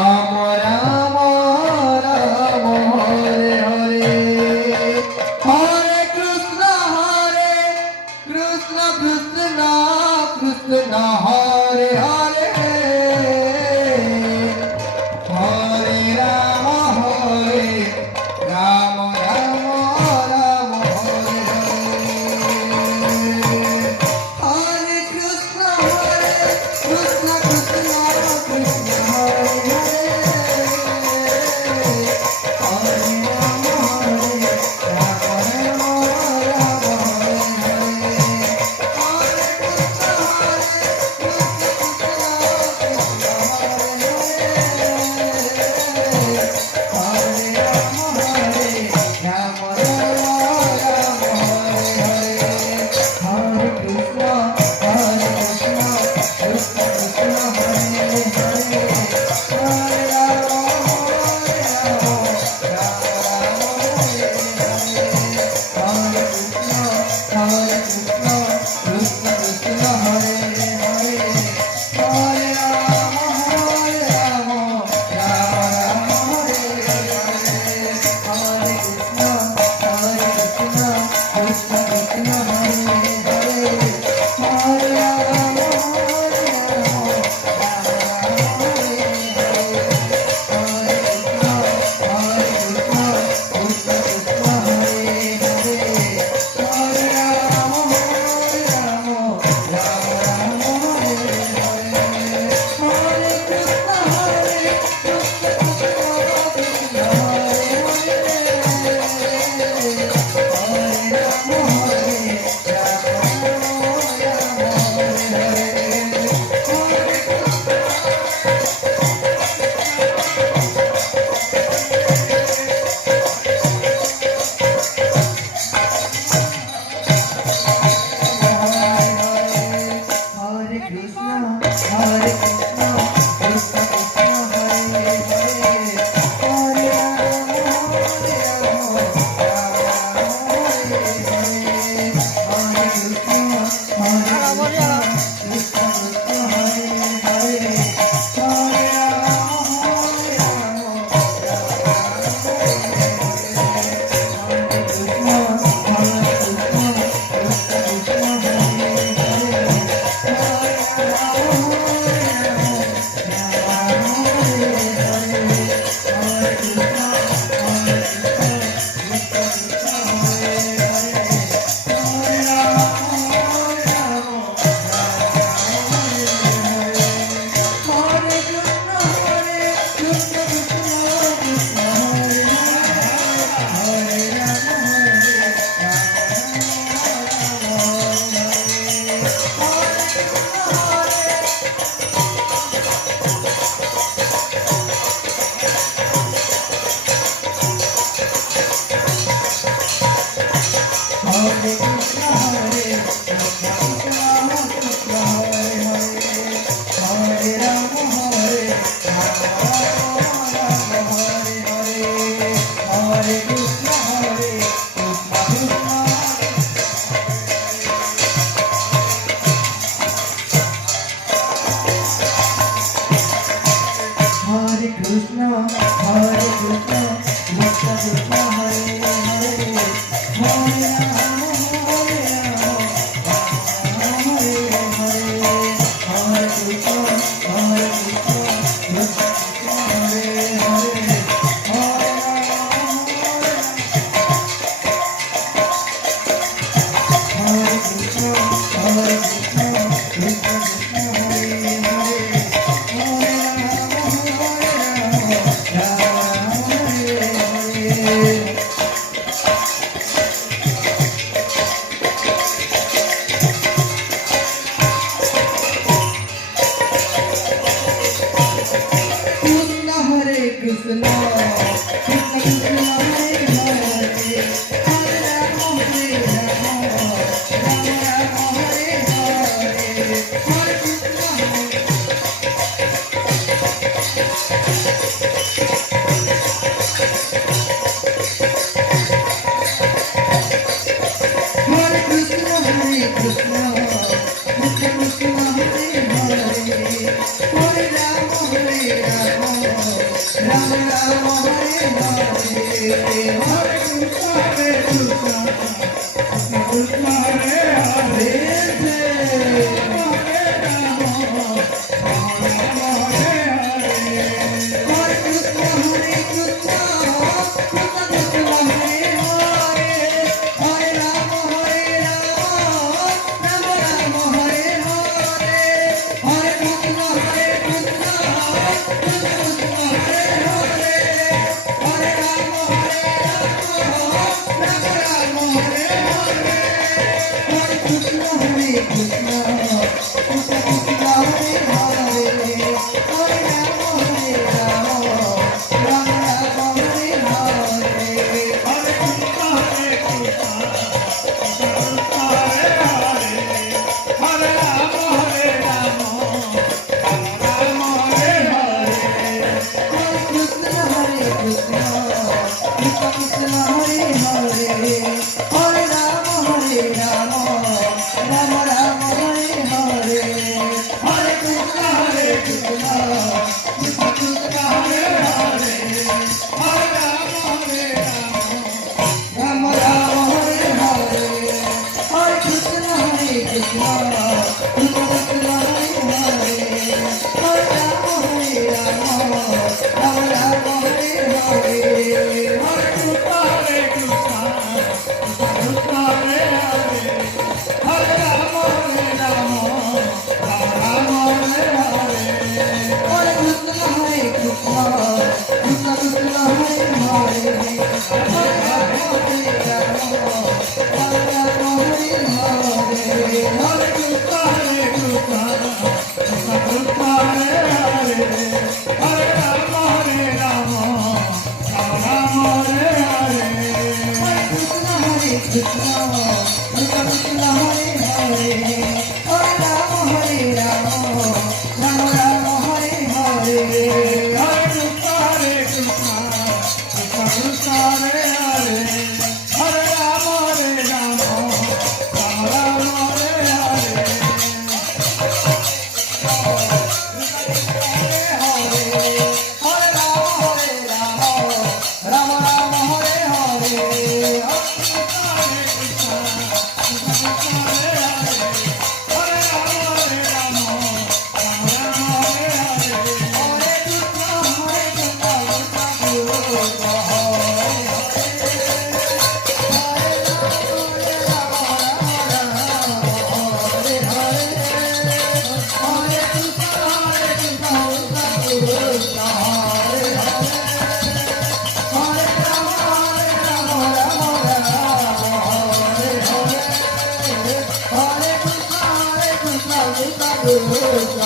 Ram Ram Hare Hare Hare Krishna Krishna Krishna Hare Hare Hare Ram Ram Ram Hare Hare Hare Krishna Krishna Krishna Hare Hare Rama, Hare Rama. Ram Ram Hare Hare Hare Krishna Krishna Hare Hare Hare Rama Hare Hare Hare Krishna Hare Krishna Krishna Krishna Hare Hare Hare Rama Rama Rama Hare Hare Hare Krishna Hare Krishna Krishna Krishna Hare Hare Hare Rama Rama Rama Hare Hare Hare Krishna Hare Krishna Krishna Krishna Hare Hare Hare Rama Rama Rama Rama Hare Hare Hare Krishna Hare Krishna Krishna Hare Hare Hare Rama Rama Hare Hare Hare Krishna Hare Krishna Krishna Krishna Hare Hare Hare Rama Rama Rama Hare Hare Hare Krishna Hare Krishna Krishna Krishna Hare Hare Hare Rama Rama Rama Hare Hare Hare Krishna Hare Krishna Krishna Krishna Hare Hare Hare Rama Rama Rama Rama Hare Hare Hare Krishna Hare Krishna Krishna Hare Hare Hare Rama Rama Rama Hare Hare Hare Krishna Hare Krishna Krishna Krishna Hare Hare Hare Rama Rama Rama Hare Hare Hare Krishna Hare Krishna Krishna Krishna Hare Hare Hare Rama Rama Rama Hare Hare Hare Krishna Hare Krishna Krishna Krishna Hare Hare Hare Rama Rama Rama Hare Hare Hare Krishna Hare Krishna Krishna Krishna Hare Hare Hare Rama Rama Rama Hare Hare Hare